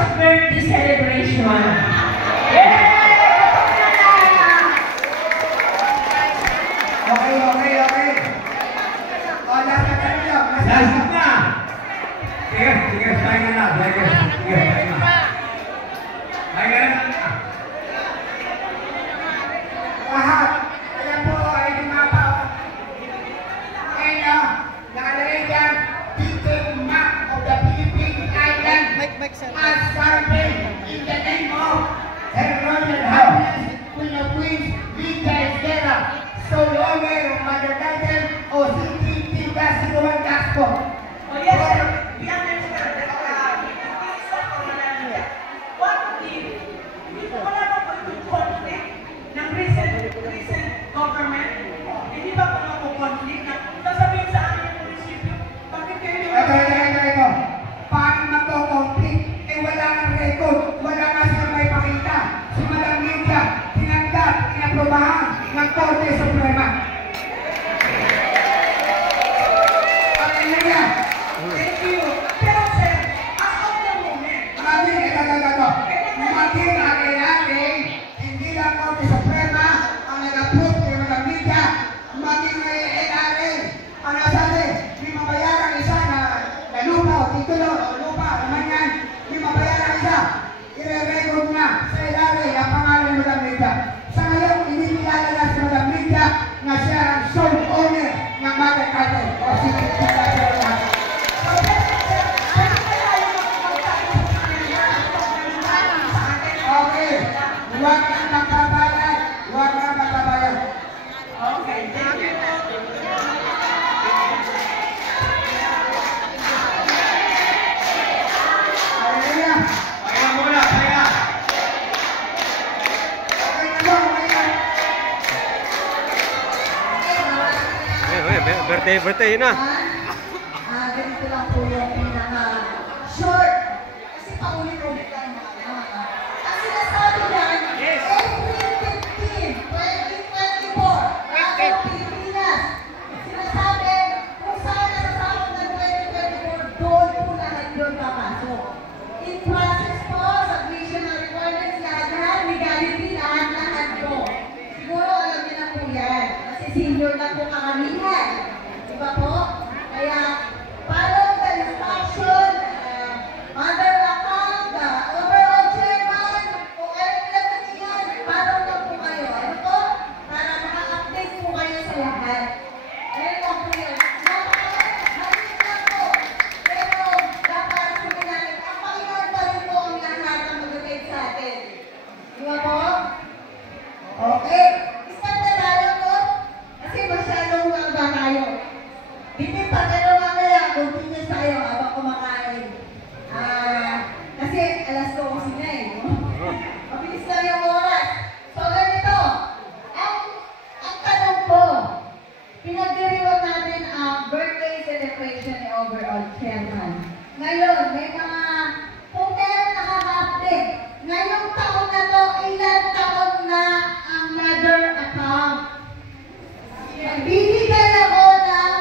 of birthday celebration. Okay. O, nasa ka na lang. Nasa na. Sige, tayo na. Sige. Lahat. Ayan po ay dumapa. Ngayon, nakalagay dyan, detailed map of the Philippine Island as surveyed in the name of Her Royal Highness Queen of Queens, Lydia Estela, sole owner of Mother Garden o CTT Gasiluan Gaspo. Oh yes, sir. We understand that wala ba po itong conflict ng recent government? Hindi ba po conflict na sasabihin sa amin ng munisipyo? Bakit kayo Ito. Paano magko-conflict? Eh wala ng record, wala nga siya may pakita. Si Madam Lydia, tinanggap, inaprobahan ng Korte Suprema. Thank you. Pero sir, as of the moment, Maging natin, hindi lang Korte Suprema ang nag-approve kay Madam Lydia, maging may NRA ang nasabi, may mabayaran isa na lupa o titulo o lupa, naman yan, may mabayaran isa, i-record na sa NRA ang pangalan ni Madam Lydia. Sa ngayon, ininilala na si Madam Lydia na siya ang sole owner ng Mother Garden o CTT Gasiluan. Huwag kang magbabayad. okay, thank you. Hallelujah. Kaya muna. Okay na ba? Birthday na. Ganito lang po yung pinaka-short. Kasi paulit-ulit lang mga. Ang sinasabi niyan, April 15, 2024, nasa Pilipinas. Sinasabi, kung saan nasasakot ng 2024, doon po lahat yun papasok. In process po, submission ng requirements, lahat, legality, lahat po. Siguro alam niyo na po yan. Kasi senior na po kakamihan. Diba po? Kaya, follow the instruction, mother account, the overall chairman, kung ano nila yan, follow lang po kayo. Ano po? Para maka-update po kayo sa lahat. Ayun lang po yun. Maliit lang po. Pero, dapat sabihin natin, ang Panginoon pa rin po ang lahat ang mag-guide sa atin. Diba po? Okay. Isang na tayo po. Kasi masyadong hangga tayo. Hindi pa pero mamaya, continuous tayo habang kumakain. Kasi alas 12 na eh. Mabilis lang yung oras. So ganito, ang tanong po, pinagdiriwang natin ang birthday celebration ni overall chairman. Ngayon, may mga, kung meron nakaka-update, ngayong taon na to, ilan taon na ang mother account? Bibigyan ako ng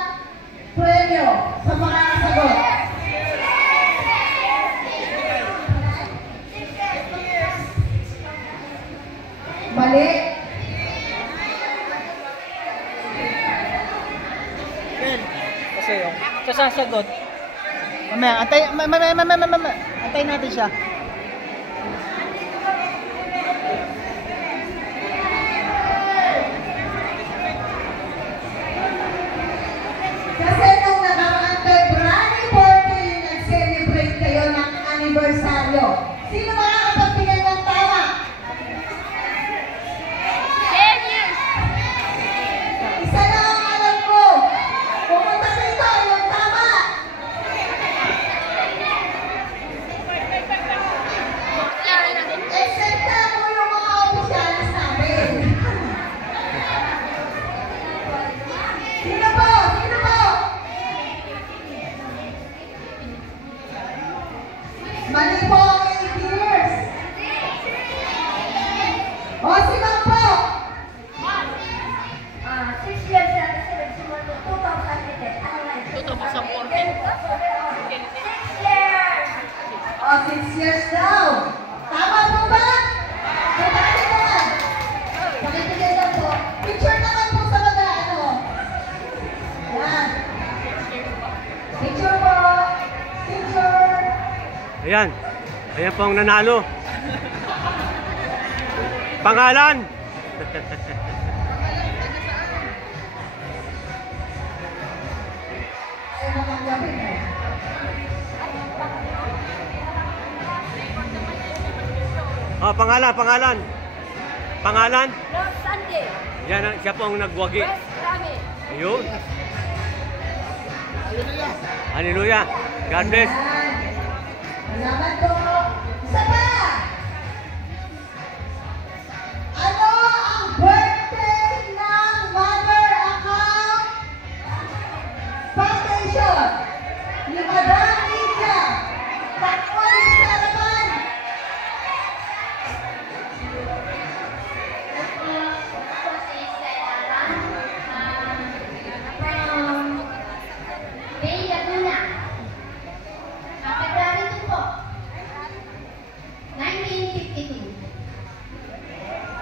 premyo sa mga kasagot. Mali. Kasi yung sasagot. Mamaya, antay natin siya. Kasi nung nakaraan February 14, nag-celebrate kayo ng anibersaryo. Sino makakapagbigay ng tama? Isa lang ang alam ko. Pumunta dito, yung tama. Except na po yung mga opisyalis natin. Sino po? Sino po? Mali po ang 8 years. O, sino po? 6 years na kasi nagsimula 2010. Ano nga yun? 2014. 6 years! O, 6 years daw. Tama po ba? Bakit naman? Pakibigay lang po. Picture naman po sa mga ano. Yan. Picture po. Picture. Ayan. Ayan po ang nanalo. Pangalan? Ayaw mo kang gawin eh. Oh, pangalan, pangalan. Pangalan? Lord Sunday. Yan, siya po ang nagwagi. West Rami. Ayun. Hallelujah. God bless. Yan. Salamat po. Isa pa. Ano ang birthday ng Mother Account Foundation ni Madam Lydia? Takbo din sa harapan. Bay Laguna. February 2 po. 1952.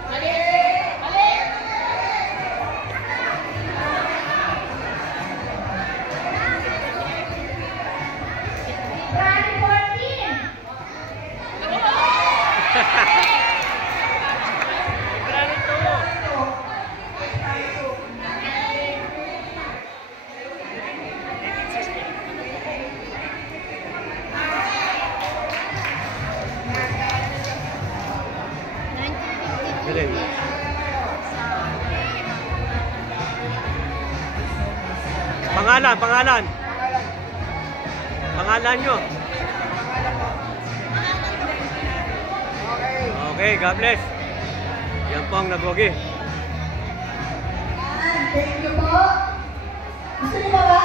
February 14. Galing. Pangalan, pangalan. Pangalan nyo. Okay, God bless. Yan po ang nagwagi. Yan. Thank you po. Gusto niyo ba ba?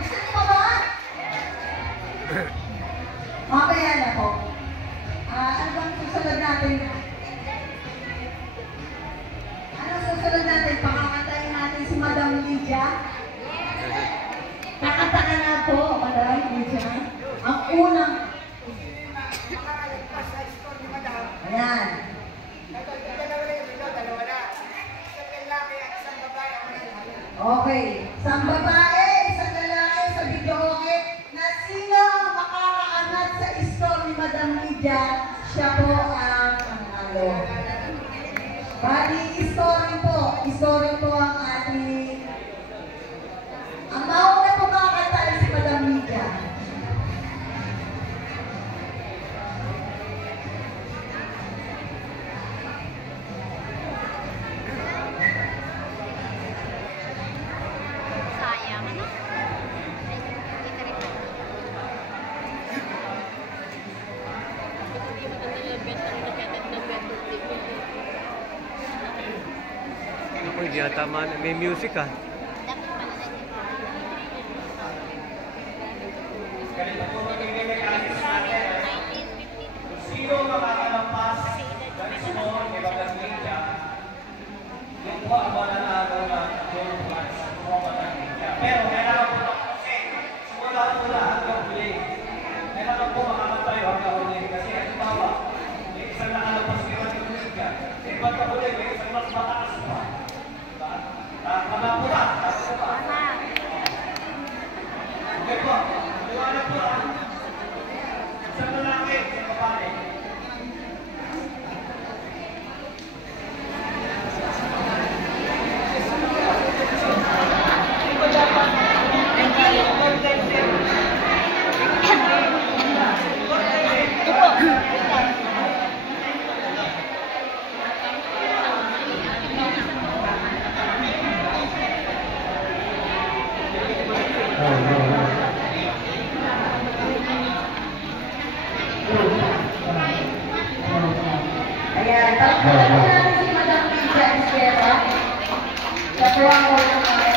Gusto niyo ba ba? Mamaya na po. Ano bang susunod natin? Anong susunod natin? Pakakantayin natin si Madam Lydia? Kakanta ka na po, Madam Lydia. Ang unang... Ayan. Okay. Isang babae, isang lalaki sa video okay, na sino makakaangat sa store ni Madam Lydia, siya po ang manalo. Bali, story po ang ating... Ang mauna po makakanta ay si Madam Lydia. Sayang, ano? Ako, hindi yata may music ah. Ganito po magiging mechanics natin. Kung sino makakalampas ng score ni Madam Lydia, yung po ang mananalo ng gold points mo Madam Lydia. Pero kailangan po kasi simula po hanggang huli. Kailangan po makakatayo hanggang huli. Kasi halimbawa, may isang nakalampas ni Madam Lydia. Ibang ka huli, may isang mas mataas pa. Tama po na. Tama po ba? Okay po. Liwanag po ah. Isang lalaki, isang babae. Ayan, tapos natin si Madam Lydia Esquerra. Siya po ang unang